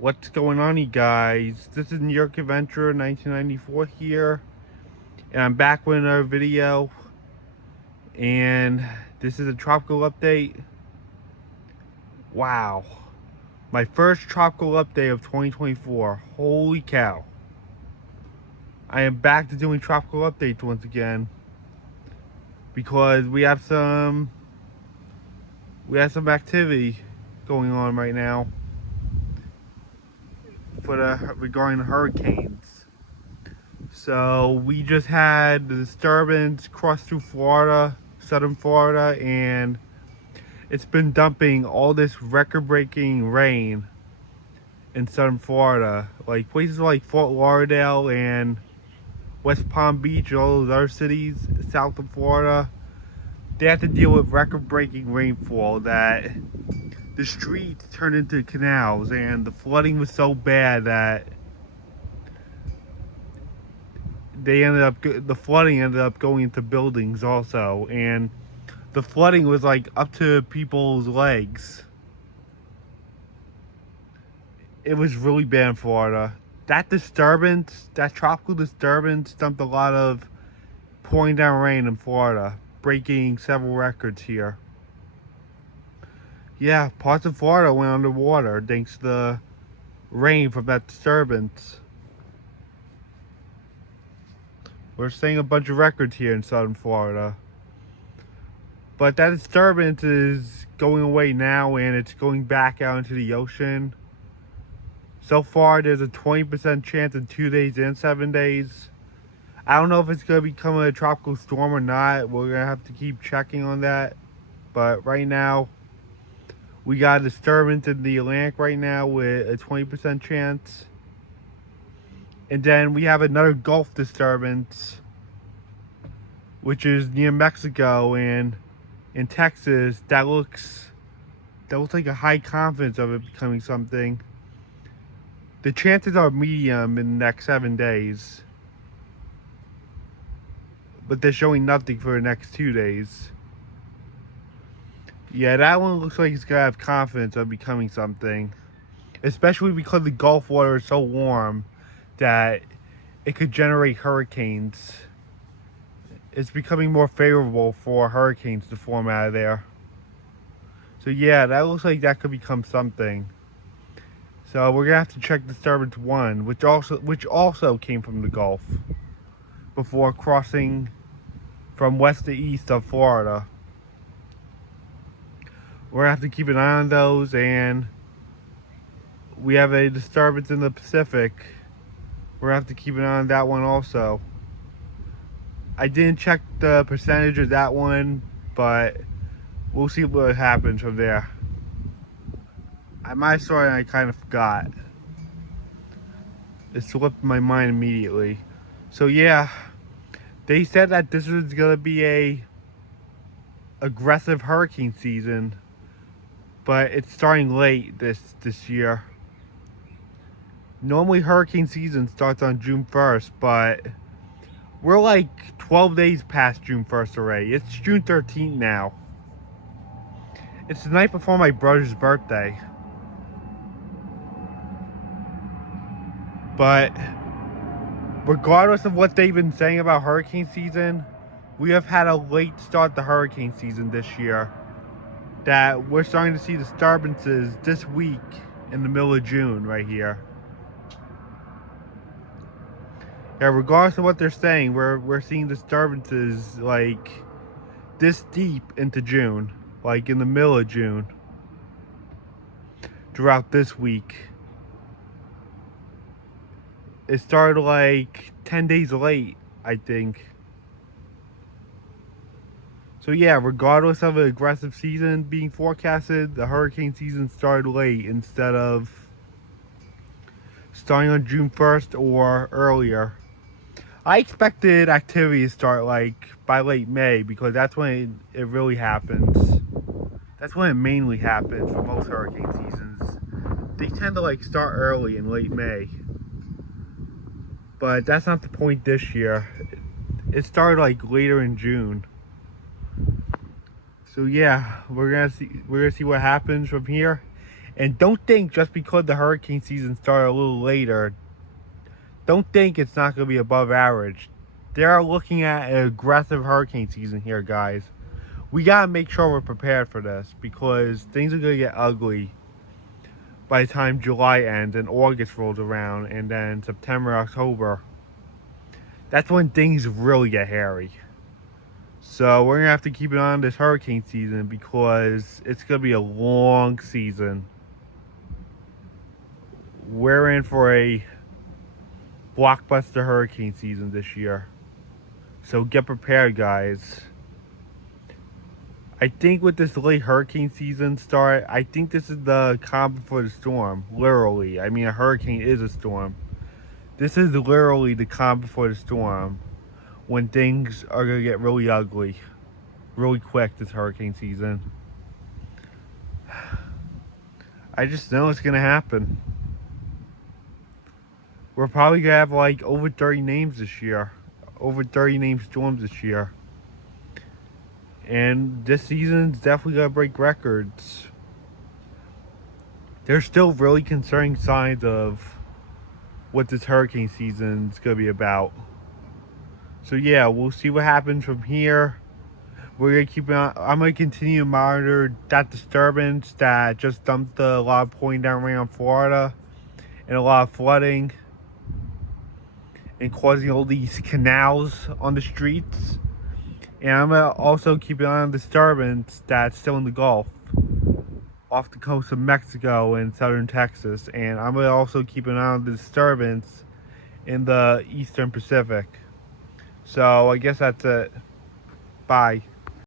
What's going on, you guys? This is New York Adventure 1994 here, and I'm back with another video. And this is a tropical update. Wow, my first tropical update of 2024. Holy cow! I am back to doing tropical updates once again because we have some activity going on right now regarding the hurricanes. So we just had the disturbance cross through Florida, southern Florida, and it's been dumping all this record-breaking rain in southern Florida. Like places like Fort Lauderdale and West Palm Beach and all those other cities south of Florida, they have to deal with record-breaking rainfall that the streets turned into canals, and the flooding was so bad that the flooding ended up going into buildings also, and the flooding was like up to people's legs. It was really bad in Florida. That tropical disturbance, dumped a lot of pouring down rain in Florida, breaking several records here. Yeah, parts of Florida went underwater thanks to the rain from that disturbance. We're seeing a bunch of records here in southern Florida. But that disturbance is going away now, and it's going back out into the ocean. So far, there's a 20% chance in 2 days and 7 days. I don't know if it's going to become a tropical storm or not. We're going to have to keep checking on that. But right now, we got a disturbance in the Atlantic right now with a 20% chance. And then we have another Gulf disturbance, which is near Mexico and in Texas. That looks like a high confidence of it becoming something. The chances are medium in the next 7 days, but they're showing nothing for the next 2 days. Yeah, that one looks like it's gonna have confidence of becoming something, especially because the Gulf water is so warm that it could generate hurricanes. It's becoming more favorable for hurricanes to form out of there. So yeah, that looks like that could become something. So we're gonna have to check disturbance 1, which also came from the Gulf before crossing from west to east of Florida. We're gonna have to keep an eye on those, and we have a disturbance in the Pacific. We're gonna have to keep an eye on that one also. I didn't check the percentage of that one, but we'll see what happens from there. I might have saw it and I kind of forgot. It slipped my mind immediately. So yeah, they said that this was gonna be a aggressive hurricane season, but it's starting late this year. Normally hurricane season starts on June 1st, but we're like 12 days past June 1st already. It's June 13th now. It's the night before my brother's birthday. But regardless of what they've been saying about hurricane season, we have had a late start to hurricane season this year. That we're starting to see disturbances this week in the middle of June right here. Yeah, regardless of what they're saying, we're seeing disturbances like this deep into June, like in the middle of June, throughout this week. It started like 10 days late, I think. So yeah, regardless of an aggressive season being forecasted, the hurricane season started late instead of starting on June 1st or earlier. I expected activity to start like by late May, because that's when it really happens. That's when it mainly happens for most hurricane seasons. They tend to like start early in late May. But that's not the point this year. It started like later in June. So yeah, we're gonna see what happens from here. And don't think just because the hurricane season started a little later, don't think it's not going to be above average. They're looking at an aggressive hurricane season here, guys. We got to make sure we're prepared for this because things are going to get ugly by the time July ends and August rolls around, and then September, October. That's when things really get hairy. So we're going to have to keep an eye on this hurricane season because it's going to be a long season. We're in for a blockbuster hurricane season this year. So get prepared, guys. I think with this late hurricane season start, I think this is the calm before the storm. Literally. I mean, a hurricane is a storm. This is literally the calm before the storm. When things are going to get really ugly. Really quick this hurricane season. I just know it's going to happen. We're probably going to have like over 30 names this year. Over 30 named storms this year. And this season's definitely going to break records. There's still really concerning signs of what this hurricane season's going to be about. So yeah, we'll see what happens from here. We're going to keep on. I'm going to continue to monitor that disturbance that just dumped a lot of pouring down rain on Florida. And a lot of flooding. And causing all these canals on the streets. And I'm going to also keep an eye on disturbance that's still in the Gulf. Off the coast of Mexico and southern Texas. And I'm going to also keep an eye on the disturbance in the eastern Pacific. So I guess that's it. Bye.